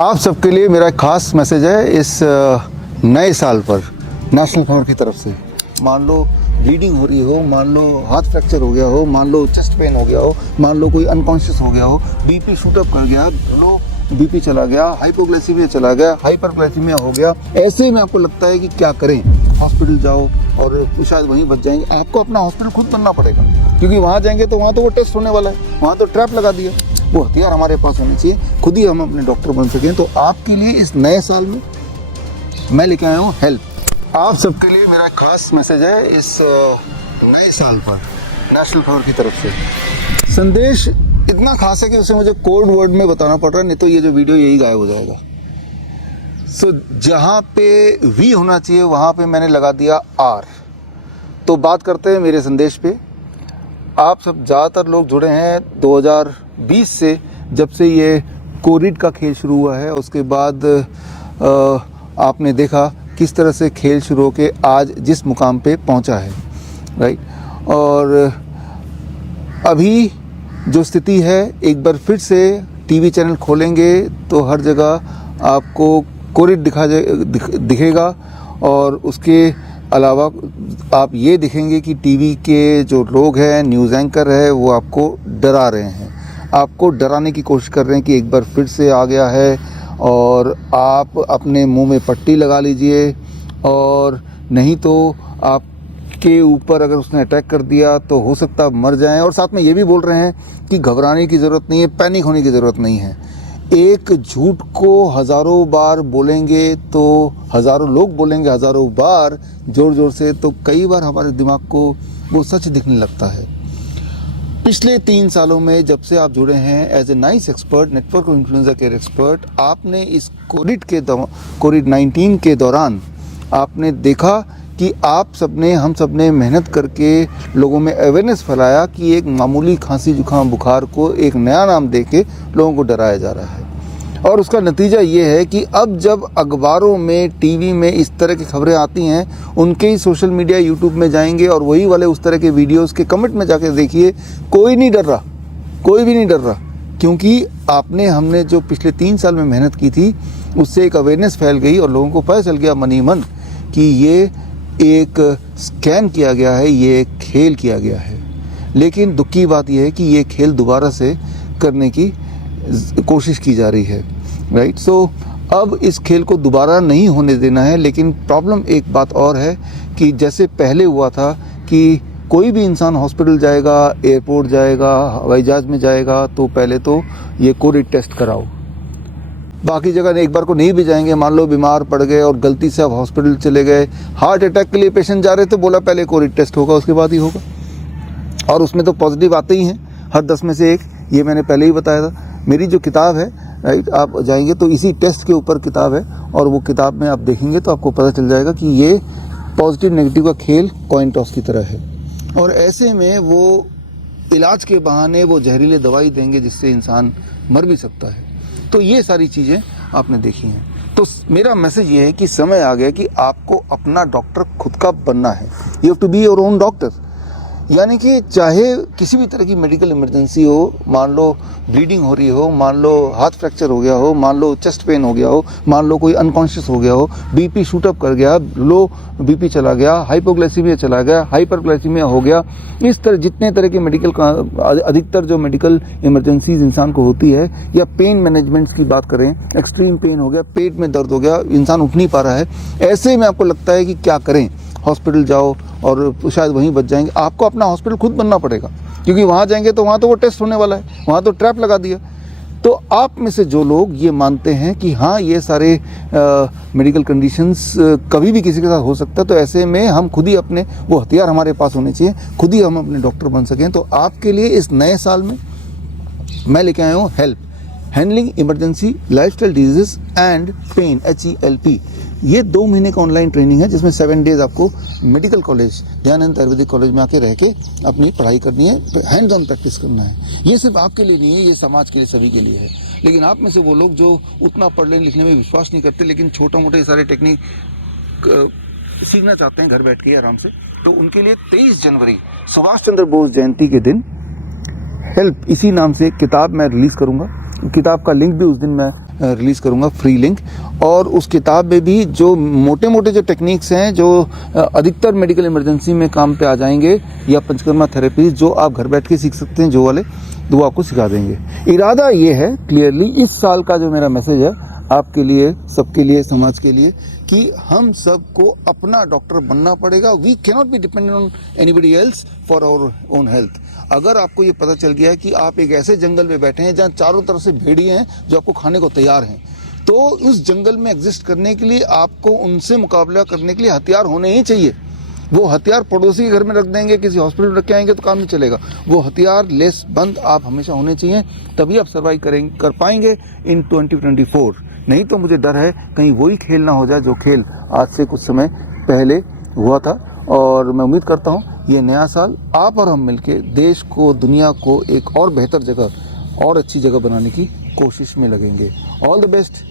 आप सबके लिए मेरा एक खास मैसेज है इस नए साल पर नेशनल फ्रंट की तरफ से। मान लो ब्लीडिंग हो रही हो, मान लो हाथ फ्रैक्चर हो गया हो, मान लो चेस्ट पेन हो गया हो, मान लो कोई अनकॉन्शियस हो गया हो, बीपी शूटअप कर गया, लो बीपी चला गया, हाइपोग्लाइसीमिया चला गया, हाइपरग्लाइसीमिया हो गया, ऐसे में आपको लगता है कि क्या करें, हॉस्पिटल जाओ और शायद वहीं बच जाएंगे। आपको अपना हॉस्पिटल खुद बनना पड़ेगा, क्योंकि वहाँ जाएंगे तो वहाँ तो वो टेस्ट होने वाला है, वहाँ तो ट्रैप लगा दिया। वो हथियार हमारे पास होने चाहिए, खुद ही हम अपने डॉक्टर बन सकें। तो आपके लिए इस नए साल में मैं लेके आया हूँ हेल्प। आप सबके लिए मेरा खास मैसेज है इस नए साल पर नेशनल फ्रंट की तरफ से। संदेश इतना खास है कि उसे मुझे कोड वर्ड में बताना पड़ रहा है, नहीं तो ये जो वीडियो यही गायब हो जाएगा। सो जहाँ पे वी होना चाहिए वहाँ पे मैंने लगा दिया आर। तो बात करते हैं मेरे संदेश पे। आप सब ज़्यादातर लोग जुड़े हैं 2020 से, जब से ये कोविड का खेल शुरू हुआ है। उसके बाद आपने देखा किस तरह से खेल शुरू होके आज जिस मुकाम पे पहुंचा है, राइट। और अभी जो स्थिति है, एक बार फिर से टीवी चैनल खोलेंगे तो हर जगह आपको कोविड दिखेगा, और उसके अलावा आप ये दिखेंगे कि टीवी के जो लोग हैं, न्यूज़ एंकर है, वो आपको डरा रहे हैं, आपको डराने की कोशिश कर रहे हैं कि एक बार फिर से आ गया है और आप अपने मुंह में पट्टी लगा लीजिए, और नहीं तो आपके ऊपर अगर उसने अटैक कर दिया तो हो सकता है मर जाएं। और साथ में ये भी बोल रहे हैं कि घबराने की ज़रूरत नहीं है, पैनिक होने की ज़रूरत नहीं है। एक झूठ को हज़ारों बार बोलेंगे तो हज़ारों लोग बोलेंगे हज़ारों बार ज़ोर ज़ोर से, तो कई बार हमारे दिमाग को वो सच दिखने लगता है। पिछले 3 सालों में जब से आप जुड़े हैं as a nice expert, network of influenza care expert, आपने इस कोविड-19 के दौरान आपने देखा कि आप सबने, हम सबने मेहनत करके लोगों में अवेयरनेस फैलाया कि एक मामूली खांसी जुकाम बुखार को एक नया नाम देके लोगों को डराया जा रहा है। और उसका नतीजा ये है कि अब जब अखबारों में, टीवी में इस तरह की खबरें आती हैं, उनके ही सोशल मीडिया, यूट्यूब में जाएंगे और वही वाले उस तरह के वीडियोस के कमेंट में जाके देखिए, कोई नहीं डर रहा, कोई भी नहीं डर रहा, क्योंकि हमने जो पिछले 3 साल में मेहनत की थी उससे एक अवेयरनेस फैल गई और लोगों को पता चल गया मन ही मन कि ये एक स्कैम किया गया है, ये एक खेल किया गया है। लेकिन दुख की बात यह है कि ये खेल दोबारा से करने की कोशिश की जा रही है, राइट। सो अब इस खेल को दोबारा नहीं होने देना है। लेकिन प्रॉब्लम एक बात और है कि जैसे पहले हुआ था कि कोई भी इंसान हॉस्पिटल जाएगा, एयरपोर्ट जाएगा, हवाई जहाज में जाएगा, तो पहले तो ये कोविड टेस्ट कराओ। बाकी जगह एक बार को नहीं भी जाएंगे, मान लो बीमार पड़ गए और गलती से आप हॉस्पिटल चले गए, हार्ट अटैक के लिए पेशेंट जा रहे तो बोला पहले कोविड टेस्ट होगा, उसके बाद ही होगा। और उसमें तो पॉजिटिव आते ही हैं, हर 10 में से 1। ये मैंने पहले ही बताया था। मेरी जो किताब है, राइट, आप जाएंगे तो इसी टेस्ट के ऊपर किताब है, और वो किताब में आप देखेंगे तो आपको पता चल जाएगा कि ये पॉजिटिव नेगेटिव का खेल कॉइन टॉस की तरह है। और ऐसे में वो इलाज के बहाने वो जहरीले दवाई देंगे जिससे इंसान मर भी सकता है। तो ये सारी चीज़ें आपने देखी हैं। तो मेरा मैसेज ये है कि समय आ गया कि आपको अपना डॉक्टर खुद का बनना है। You have to be your own doctor. यानी कि चाहे किसी भी तरह की मेडिकल इमरजेंसी हो, मान लो ब्लीडिंग हो रही हो, मान लो हाथ फ्रैक्चर हो गया हो, मान लो चेस्ट पेन हो गया हो, मान लो कोई अनकॉन्शियस हो गया हो, बीपी शूटअप कर गया, लो बीपी चला गया, हाइपोग्लाइसीमिया चला गया, हाइपरग्लाइसीमिया हो गया, इस तरह जितने तरह के मेडिकल का अधिकतर जो मेडिकल इमरजेंसीज इंसान को होती है, या पेन मैनेजमेंट्स की बात करें, एक्सट्रीम पेन हो गया, पेट में दर्द हो गया, इंसान उठ नहीं पा रहा है, ऐसे में आपको लगता है कि क्या करें, हॉस्पिटल जाओ और शायद वहीं बच जाएंगे। आपको अपना हॉस्पिटल खुद बनना पड़ेगा, क्योंकि वहाँ जाएंगे तो वहाँ तो वो टेस्ट होने वाला है, वहाँ तो ट्रैप लगा दिया। तो आप में से जो लोग ये मानते हैं कि हाँ, ये सारे मेडिकल कंडीशंस कभी भी किसी के साथ हो सकता है, तो ऐसे में हम खुद ही अपने, वो हथियार हमारे पास होने चाहिए, खुद ही हम अपने डॉक्टर बन सकें। तो आपके लिए इस नए साल में मैं लेके आया हूँ help, handling emergency lifestyle diseases and pain, HELP। ये 2 महीने का ऑनलाइन ट्रेनिंग है, जिसमें 7 डेज आपको medical college, Dayanand Ayurvedic college में आके रह के अपनी पढ़ाई करनी है, हैंड्स ऑन प्रैक्टिस करना है। ये सिर्फ आपके लिए नहीं है, ये समाज के लिए, सभी के लिए है। लेकिन आप में से वो लोग जो उतना पढ़ने लिखने में विश्वास नहीं करते, लेकिन छोटा मोटे सारे टेक्निक सीखना चाहते हैं घर बैठ के आराम से, तो उनके लिए 23 जनवरी सुभाष चंद्र बोस जयंती के दिन हेल्प इसी नाम से एक किताब मैं रिलीज़ करूँगा। किताब का लिंक भी उस दिन मैं रिलीज़ करूँगा फ्री लिंक। और उस किताब में भी जो मोटे मोटे जो टेक्निक्स हैं जो अधिकतर मेडिकल इमरजेंसी में काम पे आ जाएंगे, या पंचकर्मा थेरेपी जो आप घर बैठ के सीख सकते हैं, जो वाले वो आपको सिखा देंगे। इरादा ये है क्लियरली, इस साल का जो मेरा मैसेज है आपके लिए, सबके लिए, समाज के लिए, कि हम सबको अपना डॉक्टर बनना पड़ेगा। We cannot be dependent on anybody else for our own health. अगर आपको ये पता चल गया है कि आप एक ऐसे जंगल में बैठे हैं जहाँ चारों तरफ से भेड़िए हैं जो आपको खाने को तैयार हैं, तो उस जंगल में एग्जिस्ट करने के लिए आपको उनसे मुकाबला करने के लिए हथियार होने ही चाहिए। वो हथियार पड़ोसी के घर में रख देंगे, किसी हॉस्पिटल में रख के आएंगे तो काम नहीं चलेगा। वो हथियार लेस बंद आप हमेशा होने चाहिए, तभी आप सर्वाइव कर पाएंगे इन 2024। नहीं तो मुझे डर है कहीं वही खेल ना हो जाए जो खेल आज से कुछ समय पहले हुआ था। और मैं उम्मीद करता हूँ ये नया साल आप और हम मिलके देश को, दुनिया को एक और बेहतर जगह और अच्छी जगह बनाने की कोशिश में लगेंगे। All the best.